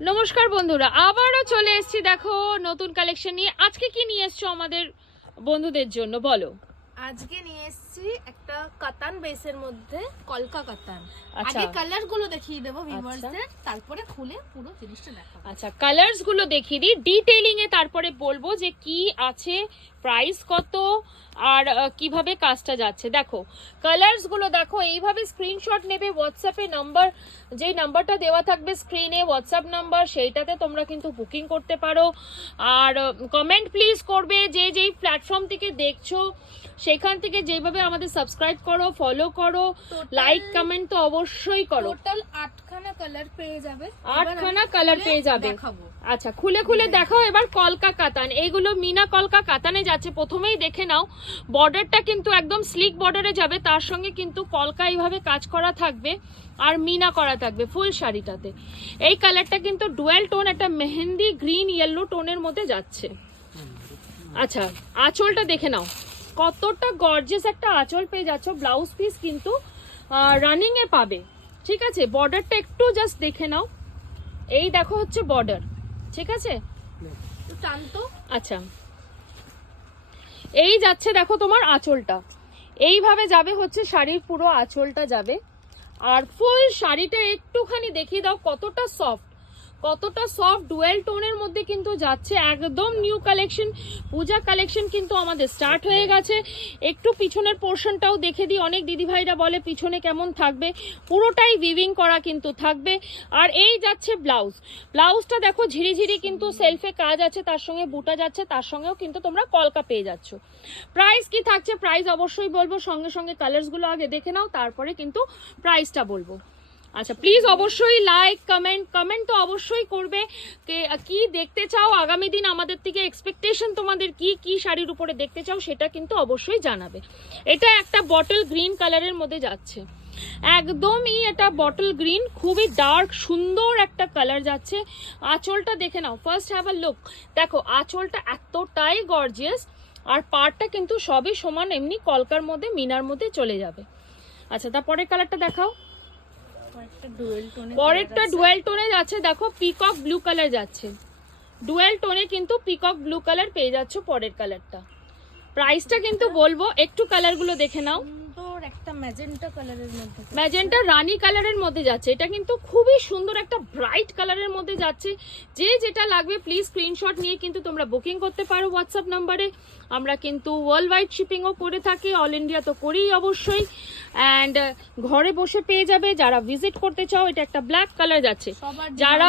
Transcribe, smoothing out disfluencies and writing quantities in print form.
নমস্কার বন্ধুরা, আবারও চলে এসেছি দেখো নতুন কালেকশন নিয়ে। আজকে কি নিয়ে এসছো আমাদের বন্ধুদের জন্য বলো। আজকে নিয়ে এসেছি একটা কাতান বেসের মধ্যে কলকা কাতান। আচ্ছা। আগে কালার গুলো দেখিয়ে দেবো ভিউয়ার্সদের, তারপরে খুলে পুরো জিনিসটা দেখাবো। আচ্ছা, কালার্স গুলো দেখিয়ে দিই ডিটেইলিং এ, তারপরে বলবো যে কি আছে, প্রাইস কত আর কিভাবে কাজটা যাচ্ছে। দেখো কালার্স গুলো দেখো, এইভাবে স্ক্রিনশট নেবে। হোয়াটসঅ্যাপে নাম্বার, যেই নাম্বারটা দেওয়া থাকবে স্ক্রিনে হোয়াটসঅ্যাপ নাম্বার, সেইটাতে তোমরা কিন্তু বুকিং করতে পারো। আর কমেন্ট প্লিজ করবে, যে যেই প্ল্যাটফর্ম থেকে দেখছো সেখান থেকে যেভাবে আমাদের সাবস্ক্রাইব করো, ফলো করো, লাইক কমেন্ট তো অবশ্যই করো। টোটাল 8খানা কালার পেয়ে যাবে, 8খানা কালার পেয়ে যাবে। দেখাবো। আচ্ছা, খুলে খুলে দেখাও এবার। কলকা কাতান, এইগুলো মিনা কলকা কাতানে যাচ্ছে। প্রথমেই দেখে নাও, বর্ডারটা কিন্তু একদম স্লিক বর্ডারে যাবে, তার সঙ্গে কিন্তু কলকা এইভাবে কাজ করা থাকবে আর মিনা করা থাকবে ফুল শাড়িটাতে। এই কালারটা কিন্তু ডুয়েল টোন, একটা মেহেন্দি গ্রিন ইয়েলো টোনের মধ্যে যাচ্ছে। আচ্ছা, আঁচলটা দেখে নাও, কতটা গর্জিয়াস একটা আঁচল পেয়ে যাচ্ছ। ব্লাউজ পিস কিন্তু রানিং এ পাবে, ঠিক আছে। বর্ডারটা একটু জাস্ট দেখে নাও, এই দেখো হচ্ছে বর্ডার, ঠিক আছে। টানতো। আচ্ছা, এই যাচ্ছে দেখো তোমার আঁচলটা, এইভাবে যাবে হচ্ছে শাড়ির পুরো আঁচলটা যাবে। আর ফুল শাড়িটা একটুখানি দেখিয়ে দাও কতটা সফট, কতটা সফট ডুয়েল টোনের মধ্যে কিন্তু যাচ্ছে। একদম নিউ কালেকশন, পূজা কালেকশন কিন্তু আমাদের স্টার্ট হয়ে গেছে। একটু পিছনের পোর্শনটাও দেখে দিই, অনেক দিদিভাইরা বলে পিছনে কেমন থাকবে, পুরোটাই উইভিং করা কিন্তু থাকবে। আর এই যাচ্ছে ব্লাউজ, ব্লাউজটা দেখো ঝিরিঝিরি কিন্তু সেলফে কাজ আছে, তার সঙ্গে বুটা যাচ্ছে, তার সঙ্গেও কিন্তু তোমরা কলকা পেয়ে যাচ্ছ। প্রাইস কি থাকছে, প্রাইস অবশ্যই বলবো, সঙ্গে সঙ্গে কালার্সগুলো আগে দেখে নাও, তারপরে কিন্তু প্রাইসটা বলবো। আচ্ছা, প্লিজ অবশ্যই লাইক কমেন্ট তো অবশ্যই করবে। কি দেখতে চাও আগামী দিন আমাদের থেকে, এক্সপেকটেশন তোমাদের কি কি শাড়ির উপরে দেখতে চাও সেটা কিন্তু অবশ্যই জানাবে। এটা একটা বটল গ্রিন কালারের মধ্যে যাচ্ছে, একদমই এটা বটল গ্রিন, খুবই ডার্ক সুন্দর একটা কালার যাচ্ছে। আঁচলটা দেখে নাও, ফার্স্ট হ্যাভ আ লুক। দেখো আঁচলটা এতটাই গর্জিয়াস, আর পাড়টা কিন্তু সবই সমান, এমনি কলকার মধ্যে মিনার মধ্যে চলে যাবে। আচ্ছা, তারপরের কালারটা দেখাও। পরেরটা ডুয়েল টোনে যাচ্ছে, দেখো পিকক ব্লু কালার যাচ্ছে। ডুয়েল টোনে কিন্তু পিকক ব্লু কালার পেয়ে যাচ্ছ। পরের কালারটা, প্রাইসটা কিন্তু বলবো, একটু কালারগুলো দেখে নাও। সুন্দর একটা ম্যাজেন্টা কালারের মধ্যে, ম্যাজেন্টা রানী কালারের মধ্যে যাচ্ছে। এটা কিন্তু খুবই সুন্দর একটা ব্রাইট কালারের মধ্যে যাচ্ছে। যে যেটা লাগবে প্লিজ স্ক্রিনশট নিয়ে কিন্তু তোমরা বুকিং করতে পারো হোয়াটসঅ্যাপ নাম্বারে। আমরা কিন্তু ওয়ার্ল্ড ওয়াইড শিপিংও করে থাকি, অল ইন্ডিয়া তো করেই অবশ্যই। অ্যান্ড ঘরে বসে পেয়ে যাবে যারা ভিজিট করতে চাও। এটা একটা ব্ল্যাক কালার যাচ্ছে, যারা